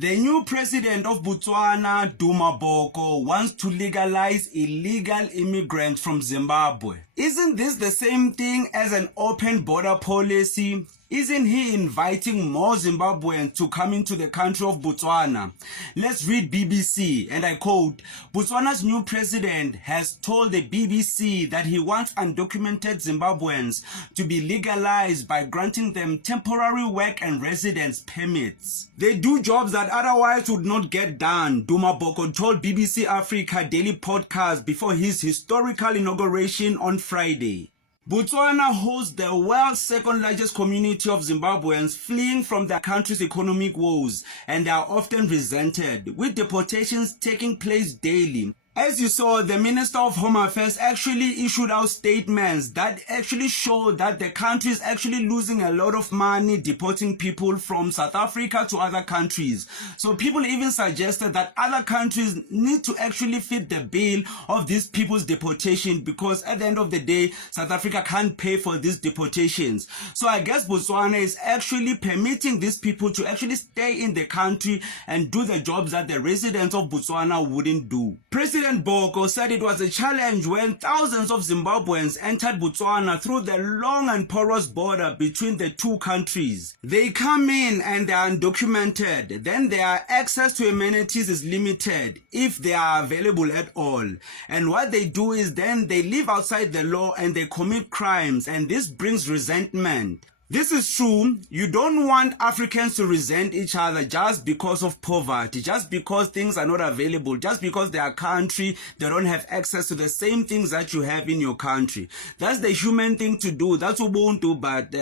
The new president of Botswana, Boko, wants to legalize illegal immigrants from Zimbabwe. Isn't this the same thing as an open border policy? Isn't he inviting more Zimbabweans to come into the country of Botswana? Let's read BBC, and I quote, Botswana's new president has told the BBC that he wants undocumented Zimbabweans to be legalized by granting them temporary work and residence permits. They do jobs that otherwise would not get done, Boko told BBC Africa Daily Podcast before his historical inauguration on Friday. Botswana hosts the world's second largest community of Zimbabweans fleeing from their country's economic woes, and they are often resented, with deportations taking place daily. As you saw, the Minister of Home Affairs actually issued out statements that actually show that the country is actually losing a lot of money deporting people from South Africa to other countries. So people even suggested that other countries need to actually fit the bill of these people's deportation, because at the end of the day, South Africa can't pay for these deportations. So I guess Botswana is actually permitting these people to actually stay in the country and do the jobs that the residents of Botswana wouldn't do. President Boko said it was a challenge when thousands of Zimbabweans entered Botswana through the long and porous border between the two countries. They come in and they are undocumented. Then their access to amenities is limited, if they are available at all. And what they do is then they live outside the law and they commit crimes, and this brings resentment. This is true. You don't want Africans to resent each other just because of poverty, just because things are not available, just because their country, they don't have access to the same things that you have in your country. That's the human thing to do. That's Ubuntu, but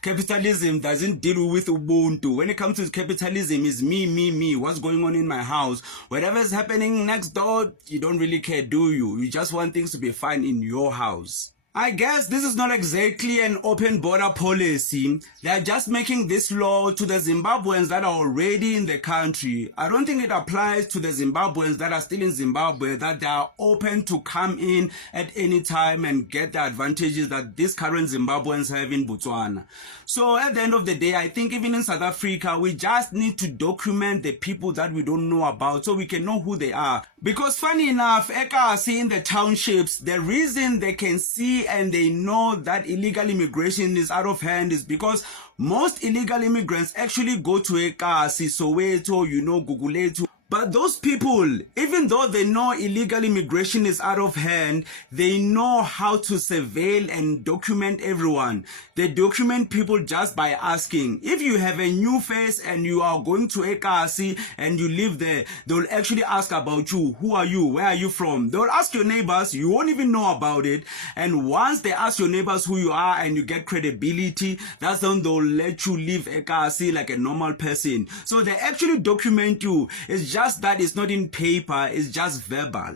capitalism doesn't deal with Ubuntu. When it comes to capitalism, it's me, what's going on in my house. Whatever is happening next door, you don't really care, do you? You just want things to be fine in your house. I guess this is not exactly an open border policy. They are just making this law to the Zimbabweans that are already in the country. I don't think it applies to the Zimbabweans that are still in Zimbabwe, that they are open to come in at any time and get the advantages that these current Zimbabweans have in Botswana. So at the end of the day, I think even in South Africa, we just need to document the people that we don't know about so we can know who they are. Because funny enough, see in the townships, the reason they can see and they know that illegal immigration is out of hand is because most illegal immigrants actually go to Ekasi, Soweto, Guguletu. But those people, even though they know illegal immigration is out of hand, they know how to surveil and document everyone. They document people just by asking. If you have a new face and you are going to Ekasi and you live there, they'll actually ask about you. Who are you? Where are you from? They'll ask your neighbors. You won't even know about it. And once they ask your neighbors who you are and you get credibility, that's when they'll let you live Ekasi like a normal person. So they actually document you. It's just that it's not in paper, it's just verbal.